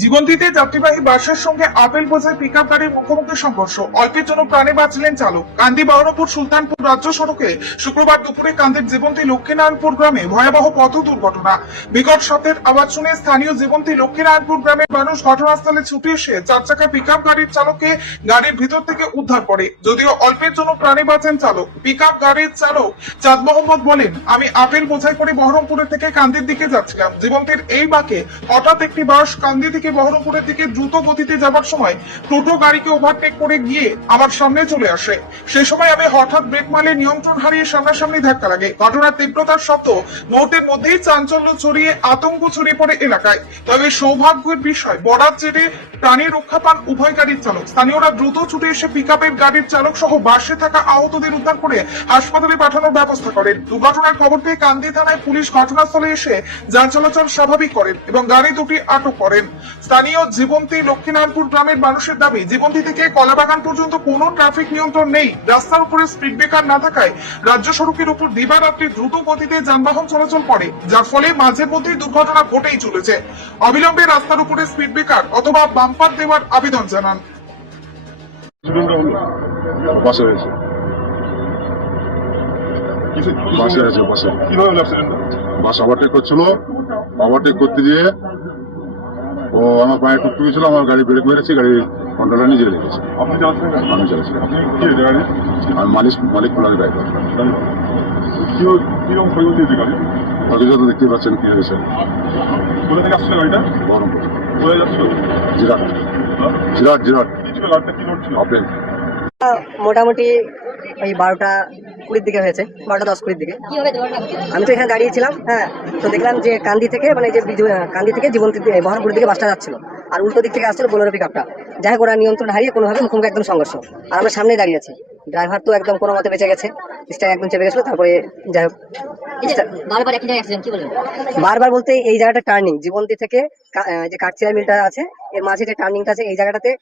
জীবনদীতে যাত্রীবাহী বাসের সঙ্গে আপেল বোঝাই পিকআপ গাড়ির মুখোমুখি সংঘর্ষ, অল্পের জন্য প্রাণে বাঁচলেন চালক। কান্দি বাউনপুর সুলতানপুর রাজ্য সড়কে শুক্রবার দুপুরে কান্দির জীবন্তী লক্ষ্মীনারায়ণপুর গ্রামে ভয়াবহ পথ দুর্ঘটনা। বিকট শব্দের আওয়াজ শুনে স্থানীয় জীবন্তী লক্ষ্মীনারায়ণপুর গ্রামের মানুষ ঘটনাস্থলে ছুটে এসে চার চাকা পিকআপ গাড়ির চালককে গাড়ির ভিতর থেকে উদ্ধার করে। যদিও অল্পের জন্য প্রাণে বাঁচেন চালক। পিকআপ গাড়ির চালক চাঁদ মোহাম্মদ বলেন, আমি আপেল বোঝাই করে বহরমপুরের থেকে কান্দির দিকে যাচ্ছিলাম। জীবন্তীর এই বাঁকে হঠাৎ একটি বাস কান্দি থেকে বহরমপুরের দিকে দ্রুত গতিতে যাবার সময় টোটো গাড়িকে ওভারটেক করে গিয়ে আমার সামনে চলে আসে। সেই সময় আমি হঠাৎ ব্রেক মারলে নিয়ন্ত্রণ হারিয়ে সামনাসামনি ধাক্কা লাগে। ঘটনার তীব্রতার শব্দ মুহূর্তের মধ্যেই চাঞ্চল্য ছড়িয়ে আতঙ্ক ছড়িয়ে পড়ে এলাকায়। তবে সৌভাগ্যের বিষয়, বরাত জেরে প্রাণী রক্ষা পান উভয় গাড়ির চালক। স্থানীয়রা দ্রুত ছুটে এসে পিকআপের গাড়ির চালক সহ বাসে থাকা আহতদের উদ্ধার করে হাসপাতালে পাঠানোর ব্যবস্থা করেন। দুর্ঘটনার খবর পেয়ে কান্দি থানায় পুলিশ ঘটনাস্থলে এসে যান চলাচল স্বাভাবিক করেন এবং গাড়ি দুটি আটক করেন। স্থানীয় জীবন্তী লক্ষ্মীনারায়ণপুর গ্রামের মানুষের দাবি, জীবন্তী থেকে কলাবাগান পর্যন্ত কোনো ট্রাফিক নিয়ন্ত্রণ নেই। রাস্তার উপরে স্পিড ব্রেকার না থাকায় রাজ্য সড়কের উপর দিবারাত্রি দ্রুত গতিতে যানবাহন চলাচল করে, যার ফলে মাঝে মধ্যেই দুর্ঘটনা ঘটেই চলেছে। অবিলম্বে রাস্তার উপরে স্পিড ব্রেকার অথবা বাম্পার দেওয়ার আবেদন জানান। বাসে হয়েছে, বাসে আছে, বাসে বাস ওভারটেক করছিল। ওভারটেক করতে গিয়ে ও আমার পায়ে টুকটুকি ছিল, আমার গাড়ি ব্রেক মেরেছে, গাড়ি কন্ট্রোলার নিজে লেগেছে। আমি চালাচ্ছিলাম, আমি মালিক খোলার ড্রাইভার। তো দেখতে পাচ্ছেন কি হয়েছে। আপেল মোটামুটি ওই 12টা 20 দিকে হয়েছে, 12টা 10-20 দিকে। আমি তো এখানে দাঁড়িয়েছিলাম। হ্যাঁ, তো দেখলাম যে কান্দি থেকে মানে যে কান্দি থেকে জীবন্তী বহরমপুরের দিকে বাসটা যাচ্ছিল, আর উল্টো দিক থেকে আসছিল বোলেরো পিকআপটা। যাই হোক, ওরা নিয়ন্ত্রণ হারিয়ে কোনোভাবে মুখোমুখি একদম সংঘর্ষ, আর আমরা সামনেই দাঁড়িয়ে আছি। ড্রাইভার তো একদম কোনো মতে বেঁচে গেছে, স্টার একদম চেপে গেছিল। তারপরে যাই হোক, বারবার বলতে এই জায়গাটা টার্নিং, জীবন্তী থেকে যে কাঠচিরা মিলটা আছে এর মাঝে যে টার্নিংটা আছে, এই জায়গাটাতে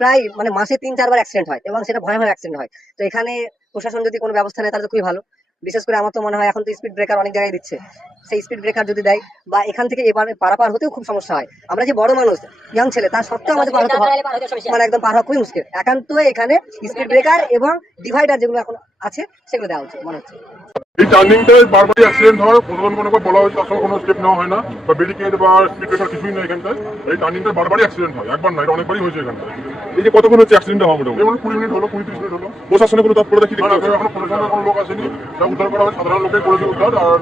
প্রায় মানে মাসে 3-4 বার অ্যাক্সিডেন্ট হয় এবং সেটা ভয়াবহ অ্যাক্সিডেন্ট হয়। তো এখানে প্রশাসন যদি কোনো ব্যবস্থা নেয় তাহলে তো খুবই ভালো। বিশেষ করে আমার তো মনে হয় এখন তো স্পিড ব্রেকার অনেক জায়গায় দিচ্ছে, সেই স্পিড ব্রেকার যদি দেয় বা এখান থেকে এবার পারাপার হতেও খুব সমস্যা হয়। আমরা যে বড় মানুষ, ইয়াং ছেলে, তার সত্ত্বেও আমাদের পার হতে মানে একদম পার হওয়া খুবই মুশকিল। একান্ত এখানে স্পিড ব্রেকার এবং ডিভাইডার যেগুলো এখন আছে সেগুলো দেওয়া উচিত মনে হচ্ছে। এই টার্নিংটায় বারবারই অ্যাক্সিডেন্ট হয়। কোনো বলা হয়েছে আসলে কোনো স্টেপ নেওয়া হয় না, বা ব্যারিকেড বা স্পিড ব্রেকার কিছুই নেই এখানটায়। এই টার্নিংটায় বারবারই অ্যাক্সিডেন্ট হয়, একবার না, এটা অনেকবারই হয়েছে এখানটায়। এই যে কতক্ষণ হচ্ছে অ্যাক্সিডেন্ট হওয়া মোটামুটি? 20 মিনিট হলো, 20-30 মিনিট হলো। প্রশাসনের কোনো তৎপরতা কি দেখতে পাচ্ছেন? এখনো প্রশাসনের কোনো লোক আসেনি, যা উদ্ধার করা হয় সাধারণ লোকেই করেছে উদ্ধার। আর